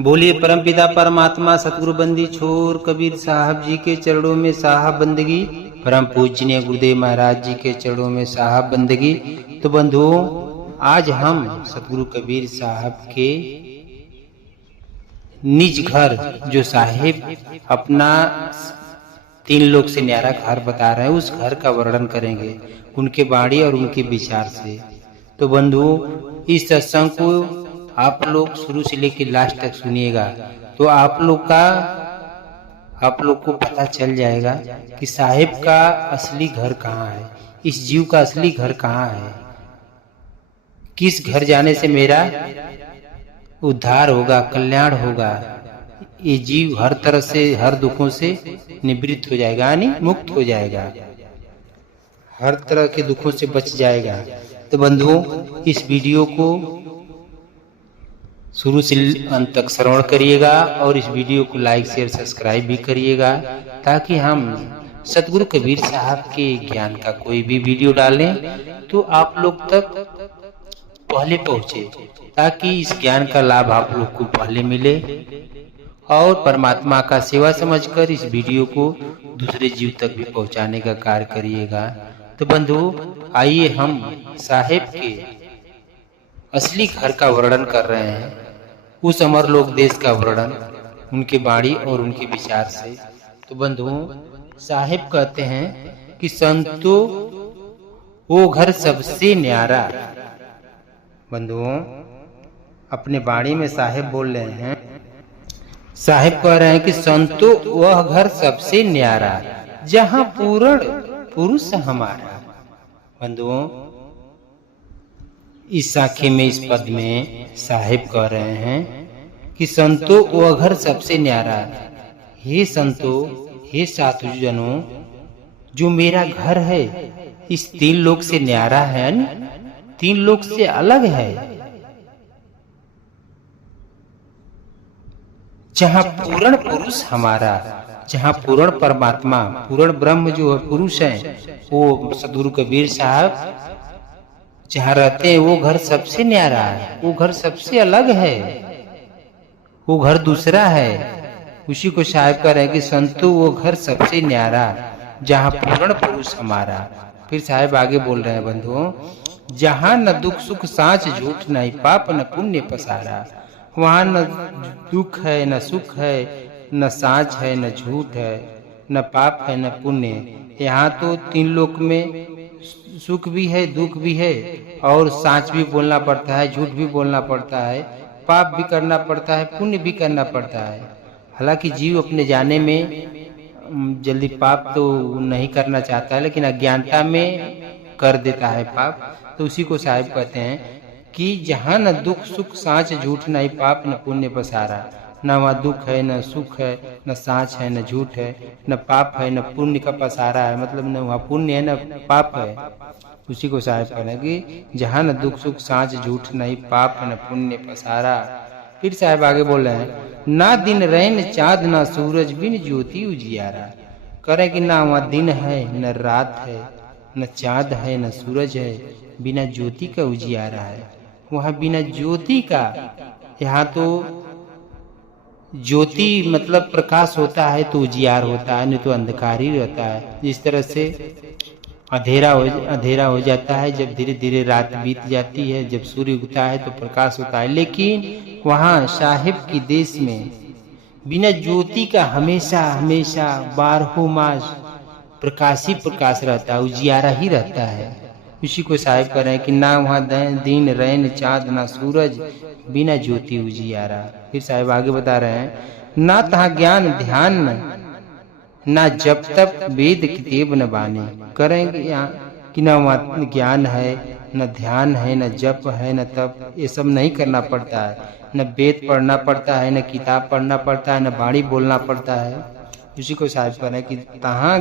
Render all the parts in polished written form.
बोलिए परमपिता परमात्मा सतगुरु बंदी छोर कबीर साहब जी के चरणों में साहब बंदगी। परम पूजनीय गुरुदेव महाराज जी के चरणों में साहब बंदगी। तो बंधुओं, आज हम सतगुरु कबीर साहब के निज घर जो साहिब अपना 3 लोक से न्यारा घर बता रहे हैं, उस घर का वर्णन करेंगे उनके वाणी और उनके विचार से। तो बंधुओं, इस सत्संग को आप लोग शुरू से लेकर लास्ट तक सुनिएगा तो आप लोग को पता चल जाएगा कि साहिब का असली घर कहाँ है, इस जीव का असली घर कहाँ है, किस घर जाने से मेरा उद्धार होगा, कल्याण होगा। ये जीव हर तरह से, हर दुखों से निवृत्त हो जाएगा, यानी मुक्त हो जाएगा, हर तरह के दुखों से बच जाएगा। तो बंधुओं, इस वीडियो को शुरू से अंत तक श्रवण करिएगा और इस वीडियो को लाइक शेयर सब्सक्राइब भी करिएगा, ताकि हम सतगुरु कबीर साहब के ज्ञान का कोई भी वीडियो डालें तो आप लोग तक पहले पहुंचे, ताकि इस ज्ञान का लाभ आप लोग को पहले मिले और परमात्मा का सेवा समझकर इस वीडियो को दूसरे जीव तक भी पहुंचाने का कार्य करिएगा। तो बंधु, आइए हम साहिब के असली घर का वर्णन कर रहे हैं, उस अमर लोक देश का वर्णन उनके वाणी और उनके विचार से। तो बंधुओं, साहिब कहते हैं कि संतो वो घर सबसे न्यारा। बंधुओं, अपने वाणी में साहिब बोल रहे हैं, साहिब कह रहे हैं कि संतो वह घर सबसे न्यारा जहां पूर्ण पुरुष हमारा। बंधुओं, इस साखी में, इस पद में साहिब कह रहे हैं कि संतो वह घर सबसे न्यारा। हे संतो, हे साधु जनों, जो मेरा घर है इस 3 लोक से न्यारा है, 3 लोक से अलग है, जहां पूर्ण पुरुष हमारा, जहां पूर्ण परमात्मा, पूर्ण ब्रह्म जो पुरुष है, वो सतगुरु कबीर साहब जहाँ रहते हैं, वो घर सबसे न्यारा है, वो घर सबसे अलग है, वो घर दूसरा है। उसी को साहिब कह रहे हैं कि संतो वो घर सबसे न्यारा जहाँ पूर्ण पुरुष हमारा। फिर साहिब आगे बोल रहे हैं, बंधुओं, जहाँ न दुख सुख साँच झूठ, न पाप न पुण्य पसारा। वहाँ न दुख है, न सुख है, न साँच है, न झूठ है, न पाप है, न पुण्य। यहाँ तो 3 लोक में सुख भी है, दुख भी है, और साँच भी बोलना पड़ता है, झूठ भी बोलना पड़ता है, पाप भी करना पड़ता है, पुण्य भी करना पड़ता है। हालांकि जीव अपने जाने में जल्दी पाप तो नहीं करना चाहता है, लेकिन अज्ञानता में कर देता है पाप। तो उसी को साहिब कहते हैं कि जहाँ न दुख सुख साँच झूठ, न पाप न पुण्य पसारा। न वहाँ दुख है, न सुख है, न साँच है, न झूठ है, न पाप है, न पुण्य का पसारा है, मतलब न वहाँ पुण्य है न पाप है। उसी को साहिब कहना कि जहाँ न दुख सुख साँच झूठ, न पाप न पुण्य पसारा। फिर साहिब आगे बोल रहे हैं, ना दिन रैन चाँद ना सूरज, बिन ज्योति उजियारा। करे कि ना वहाँ दिन है, न रात है, न चाँद है, न सूरज है, बिना ज्योति का उजियारा है। वहाँ बिना ज्योति का, यहाँ तो ज्योति मतलब प्रकाश होता है तो उजियार होता है, नहीं तो अंधकार ही रहता है। जिस तरह से अंधेरा हो जाता है, जब धीरे धीरे रात बीत जाती है, जब सूर्य उगता है तो प्रकाश होता है। लेकिन वहाँ साहिब के देश में बिना ज्योति का हमेशा हमेशा 12 मास प्रकाश ही प्रकाश रहता है, उजियारा ही रहता है। उसी को साहिब कह रहे हैं कि ना वहाँ दिन रैन चाँद, ना सूरज, बिना ज्योति उजियारा। फिर साहिब आगे बता रहे हैं, ना तहाँ ज्ञान ध्यान ना जब तक वेद किताब न बानी। करेंगे यहाँ कि ना वहाँ ज्ञान है, न ध्यान है, न जप है, न तप, ये सब नहीं करना पड़ता है। न वेद पढ़ना पड़ता है, न किताब पढ़ना पड़ता है, न वाणी बोलना पड़ता है। उसी को साहिब कह रहे हैं कि तहाँ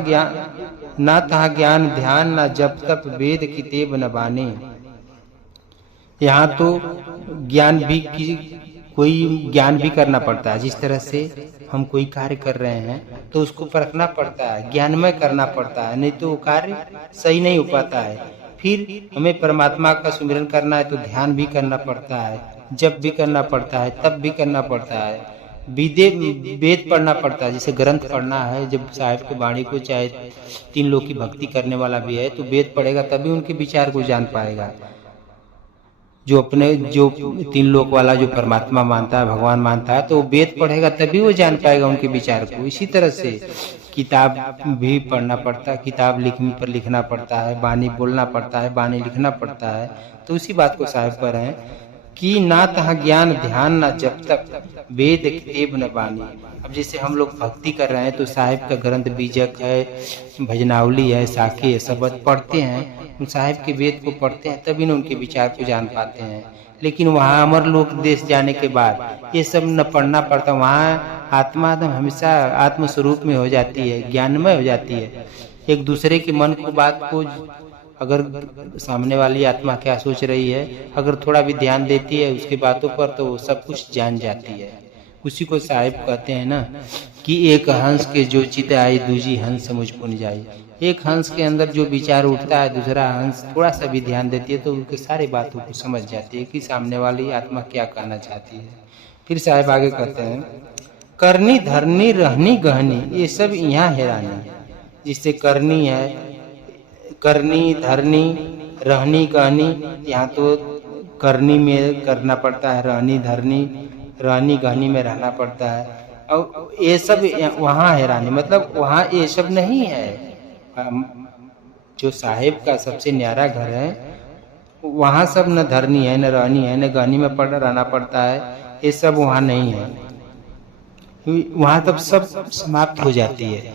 ज्ञान ध्यान ना जब तक वेद किताब न बानी। यहाँ तो ज्ञान भी कोई ज्ञान भी करना पड़ता है। जिस तरह से हम कोई कार्य कर रहे हैं तो उसको परखना पड़ता है, ज्ञानमय करना पड़ता है, नहीं तो वो कार्य सही नहीं हो पाता है। फिर हमें परमात्मा का सुमिरन करना है तो ध्यान भी करना पड़ता है, जब भी करना पड़ता है, तब भी करना पड़ता है। वेद पढ़ना पड़ता है, जैसे ग्रंथ पढ़ना है। जब साहिब के वाणी को, चाहे 3 लोग की भक्ति करने वाला भी है, तो वेद पढ़ेगा तभी उनके विचार को जान पाएगा। जो 3 लोक वाला जो परमात्मा मानता है, भगवान मानता है, तो वेद पढ़ेगा तभी वो जान पाएगा उनके विचार को। इसी तरह से किताब भी पढ़ना पड़ता है, किताब पर लिखना पड़ता है, वाणी बोलना पड़ता है, वाणी लिखना पड़ता है। तो उसी बात को साहिब पर है कि ना तहाँ ज्ञान ध्यान ना जब तक वेद किताब न बानी। अब जैसे हम लोग भक्ति कर रहे हैं तो साहिब का ग्रंथ बीजक है, भजनावली है, साखी है, शब्द पढ़ते हैं। साहिब के वेद को पढ़ते हैं तभी न उनके विचार को जान पाते हैं। लेकिन वहाँ अमर लोक देश जाने के बाद ये सब न पढ़ना पड़ता। वहाँ आत्मा हमेशा आत्मस्वरूप में हो जाती है, ज्ञानमय हो जाती है। एक दूसरे के मन को, बात को, अगर सामने वाली आत्मा क्या सोच रही है, अगर थोड़ा भी ध्यान देती है उसकी बातों पर, तो वो सब कुछ जान जाती है। उसी को साहिब कहते हैं ना कि एक हंस के जो चित आई, दूजी हंस मुझ पुन जाई। एक हंस के अंदर जो विचार उठता है, दूसरा हंस थोड़ा सा भी ध्यान देती है तो उनके सारी बातों को समझ जाती है कि सामने वाली आत्मा क्या कहना चाहती है। फिर साहिब आगे कहते हैं, करनी धरनी रहनी गहनी, ये सब यहाँ हैरानी। जिससे करनी है, करनी धरनी रहनी गहनी, यहाँ तो करनी में करना पड़ता है, रहनी धरनी, रहनी गहनी में रहना पड़ता है। और ये सब वहाँ हैरानी, मतलब वहाँ ये सब नहीं है। जो साहिब का सबसे न्यारा घर है, वहाँ सब न धरनी है, न रहनी है, न गहनी में रहना पड़ता है। ये सब वहाँ नहीं है। वहाँ तब सब समाप्त हो जाती है।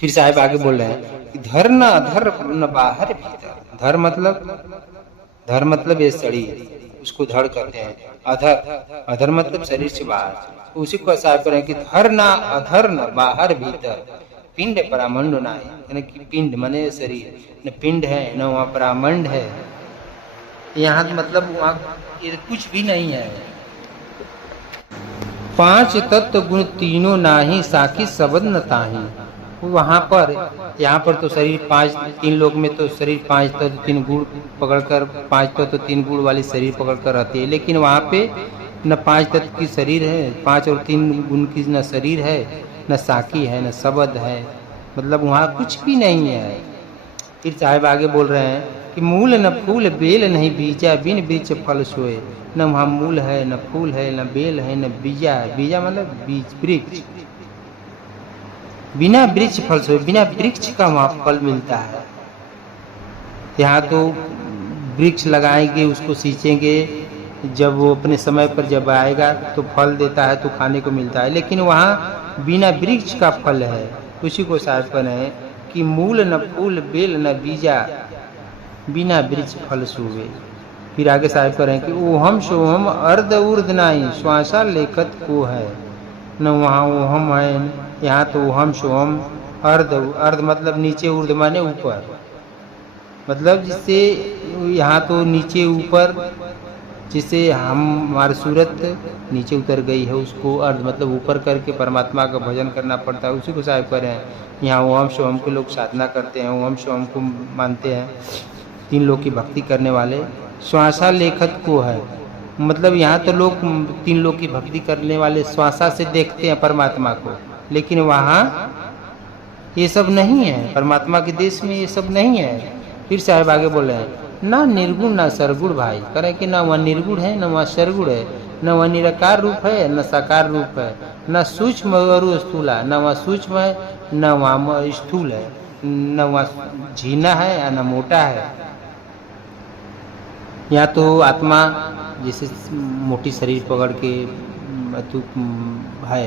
फिर साहिब आगे बोल रहे हैं, धर न अधर न बाहर भीतर। धर मतलब ये शरीर, उसको धड़ कहते हैं। अधर मतलब शरीर से बाहर। उसी को साहिब कह रहे हैं कि धर न अधर न बाहर भीतर, पिंड परामंड ना है। यानी कि पिंड माने शरीर, न पिंड है न वहाँ परामंड है। यहाँ मतलब वहाँ कुछ भी नहीं है। 5 तत्व गुण तीनों नाही, साखी शब्द न ताही। वहाँ पर, यहाँ पर तो शरीर 3 लोग में तो शरीर 5 तत्व 3 गुण पकड़कर, 5 तत्व 3 गुण वाली शरीर पकड़कर रहती है। लेकिन वहाँ पे न 5 तत्व की शरीर है, 5 और 3 गुण की न शरीर है, न साकी है, न शब्द है। मतलब वहाँ कुछ भी नहीं है। फिर साहिब आगे बोल रहे हैं कि मूल न फूल बेल नहीं बीजा, बिन वृक्ष फल सोए। न वहाँ मूल है, न फूल है, न बेल है, न बीजा है। बीजा मतलब बीज, वृक्ष। बिना वृक्ष फल सोए, बिना वृक्ष का वहाँ फल मिलता है। यहाँ तो वृक्ष लगाएंगे, उसको सींचेंगे, जब वो अपने समय पर जब आएगा तो फल देता है, तो खाने को मिलता है। लेकिन वहाँ बिना वृक्ष का फल है। उसी को साहिब कहते हैं कि मूल न फूल बेल न बीजा, बिना वृक्ष फल सोवे। फिर आगे साहिब कह रहे हैं कि ओहम सोहम अर्ध उर्ध नाई, श्वासा लेखत को है। न वहाँ ओहम है, यहाँ तो ओहम सोहम अर्ध मतलब नीचे, उर्ध माने ऊपर। मतलब जिससे यहाँ तो नीचे ऊपर, जिससे हमारी सूरत नीचे उतर गई है, उसको अर्ध मतलब ऊपर करके परमात्मा का भजन करना पड़ता है। उसी को साहिब कह रहे हैं। यहाँ ओम शिवम के लोग साधना करते हैं, ओम शिवम को मानते हैं। 3 लोग की भक्ति करने वाले श्वासा लेखत को है। मतलब यहाँ तो लोग 3 लोग की भक्ति करने वाले श्वासा से देखते हैं परमात्मा को, लेकिन वहाँ ये सब नहीं है। परमात्मा के देश में ये सब नहीं है। फिर साहिब आगे बोले हैं, ना निर्गुण ना सरगुण भाई। करें कि ना वह निर्गुण है, न वह सरगुण है, न वह निराकार रूप है, न साकार रूप है, न सूक्ष्म और स्थूला, न वह सूक्ष्म है, न वह स्थूल है, न वह झीना है या न मोटा है। या तो आत्मा जैसे मोटी शरीर पकड़ के है,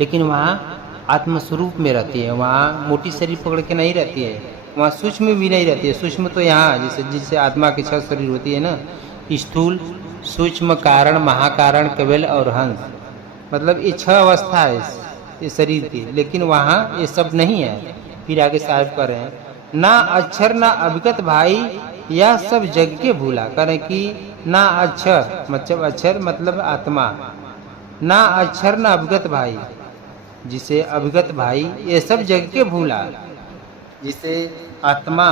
लेकिन वहाँ आत्मस्वरूप में रहती है। वहाँ मोटी शरीर पकड़ के नहीं रहती है, वहाँ सूक्ष्म भी नहीं रहती है। सूक्ष्म तो यहाँ जैसे जिससे आत्मा की 6 शरीर होती है ना, स्थूल, सूक्ष्म, कारण, महाकारण, कवेल और हंस। मतलब ये 6 अवस्था है इस शरीर की, लेकिन वहाँ ये सब नहीं है। फिर आगे साहिब कह रहे हैं, ना अक्षर ना अभिगत भाई, यह सब जग के भूला। करें कि ना अक्षर मतलब, अक्षर मतलब आत्मा, ना अक्षर ना अभिगत भाई, जिसे अभिगत भाई, ये सब जग के भूला। जिसे आत्मा,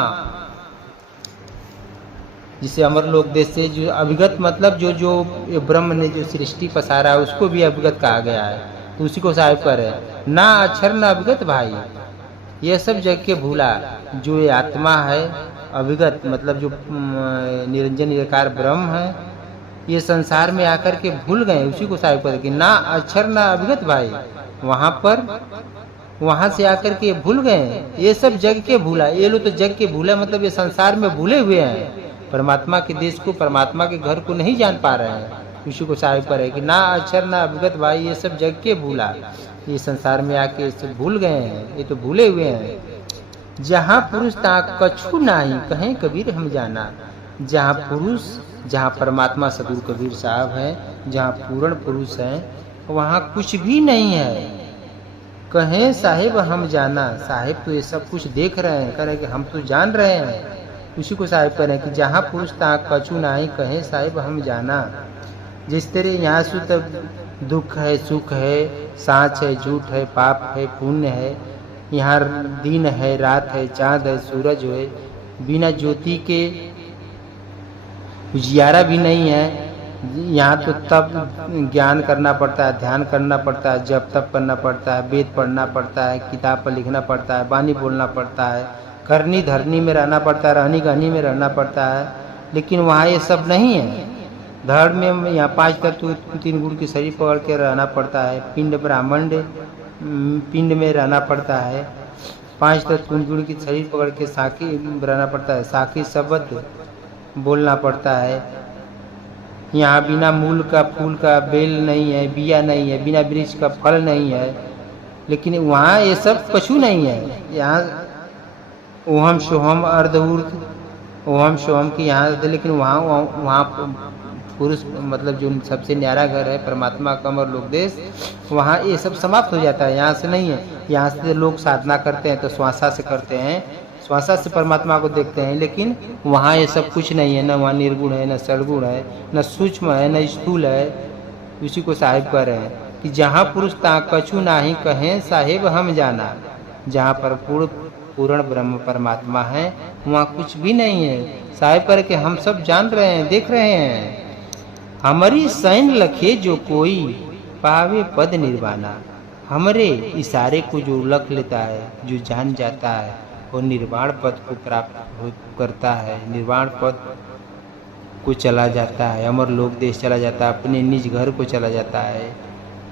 जिसे अमर लोक देश से जो अभिगत मतलब जो जो ब्रह्म ने जो सृष्टि पसारा है उसको भी अभिगत कहा गया है, तो उसी को साहिब पर है। ना अक्षर न अभिगत भाई, ये सब जग के भूला। जो ये आत्मा है अभिगत मतलब जो निरंजन निराकार ब्रह्म है, ये संसार में आकर के भूल गए, उसी को साहिब पर कि ना अक्षर न अभिगत भाई। वहाँ पर वहाँ से आकर के भूल गए, ये सब जग के भूला। ये लोग तो जग के भूला मतलब ये संसार में भूले हुए हैं, परमात्मा के देश को परमात्मा के घर को नहीं जान पा रहे हैं। उसी को साहिब पर है कि ना अक्षर ना अभिगत भाई, ये सब जग के भूला। ये संसार में आके सब भूल गए हैं, ये तो भूले हुए हैं। जहाँ पुरुष तहाँ कछु नाही कहें कबीर हम जाना। जहाँ पुरुष, जहाँ परमात्मा सदगुरु कबीर साहब हैं, जहाँ पूर्ण पुरुष हैं, वहाँ कुछ भी नहीं है। कहें साहिब हम जाना, साहिब तो ये सब कुछ देख रहे हैं, कह रहे कि हम तो जान रहे हैं। उसी को साहिब करें कि जहाँ पुरुष तहाँ कछु नाही कहें साहिब हम जाना। जिस तरह यहाँ से तब दुख है सुख है, सांच है झूठ है, पाप है पुण्य है, यहाँ दिन है रात है, चाँद है सूरज है, बिना ज्योति के उजियारा भी नहीं है। यहाँ तो तब ज्ञान करना पड़ता है, ध्यान करना पड़ता है, जप तप करना पड़ता है, वेद पढ़ना पड़ता है, किताब पर लिखना पड़ता है, वाणी बोलना पड़ता है, करनी धरनी में रहना पड़ता है, रहनी गहनी में रहना पड़ता है। लेकिन वहाँ ये सब नहीं है। धर्म में यहाँ 5 तत्व 3 गुण की शरीर पकड़ के रहना पड़ता है, पिंड ब्राह्मण पिंड में रहना पड़ता है, 5 तत्व 3 गुण की शरीर पकड़ के साखी रहना पड़ता है, साखी शब्द बोलना पड़ता है। यहाँ बिना मूल का फूल का बेल नहीं है, बिया नहीं है, बिना वृक्ष का फल नहीं है। लेकिन वहाँ ये सब कछु नहीं है। यहाँ ओहम सोहम अर्धऊर्ध ओहम सोहम की यहाँ, लेकिन वहाँ पुरुष मतलब जो सबसे न्यारा घर है परमात्मा का अमर लोक देश, वहाँ ये सब समाप्त हो जाता है। यहाँ से नहीं है। यहाँ से लोग साधना करते हैं तो श्वासा से करते हैं, श्वासा से परमात्मा को देखते हैं। लेकिन वहाँ ये सब कुछ नहीं है, न वहाँ निर्गुण है, न सड़गुण है, न सूक्ष्म है, न स्थूल है। उसी को साहिब कह रहे हैं कि जहाँ पुरुष तहाँ कछु नाही कहें साहिब हम जाना। जहाँ पर पूर्ण ब्रह्म परमात्मा है वहाँ कुछ भी नहीं है। साहिब कर के हम सब जान रहे हैं, देख रहे हैं। हमारी सैन लखे जो कोई पावे पद निर्वाणा। हमारे इशारे को जो लख लेता है, जो जान जाता है, वो निर्वाण पद को प्राप्त करता है, निर्वाण पद को चला जाता है, अमर लोक देश चला जाता है, अपने निज घर को चला जाता है।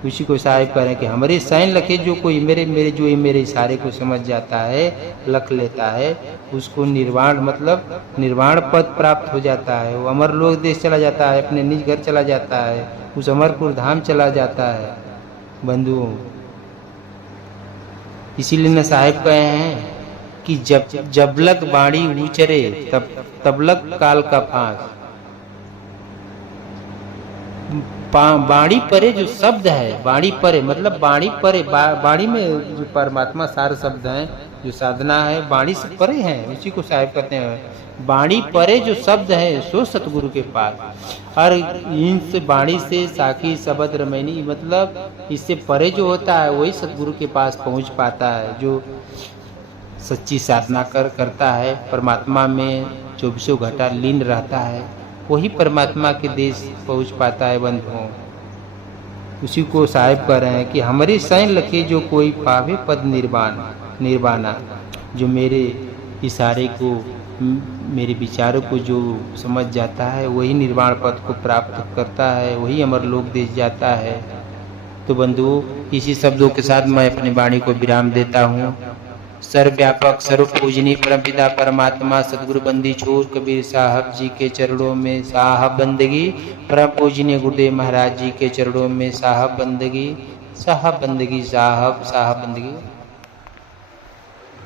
उसी को साहिब करें कि हमारे सैन लखे जो कोई मेरे इशारे को समझ जाता है, लख लेता है, उसको निर्वाण मतलब निर्वाण पद प्राप्त हो जाता है। वो अमर लोक देश चला जाता है, अपने निज घर चला जाता है, उस अमरपुर धाम चला जाता है। बंधुओं, इसीलिए न साहिब कहे हैं कि जब लग बाणी उचरे तब लग काल का फांस। बाणी परे जो शब्द है, बाणी परे मतलब बाणी परे, बाणी में जो परमात्मा सारे शब्द हैं, जो साधना है बाणी से परे हैं। उसी को साहिब कहते हैं। बाणी परे जो शब्द है सो सतगुरु के पास। और इनसे बाणी से साखी शब्द रमैनी मतलब इससे परे जो होता है वही सतगुरु के पास पहुंच पाता है। जो सच्ची साधना करता है, परमात्मा में 24 घंटा लीन रहता है, वही परमात्मा के देश पहुंच पाता है। बंधुओं, उसी को साहिब कह रहे हैं कि हमारे सैन लखे जो कोई पावे पद निर्वाणा। जो मेरे इशारे को, मेरे विचारों को जो समझ जाता है वही निर्वाण पद को प्राप्त करता है, वही अमर लोक देश जाता है। तो बंधुओं, इसी शब्दों के साथ मैं अपनी वाणी को विराम देता हूँ। सर्वव्यापक सर्व पूजनीय परमपिता परमात्मा सदगुरु बंदी छोर कबीर साहब जी के चरणों में साहब बंदगी। परम पूजनीय गुरुदेव महाराज जी के चरणों में साहब बंदगी, साहब बंदगी, साहब बंदगी।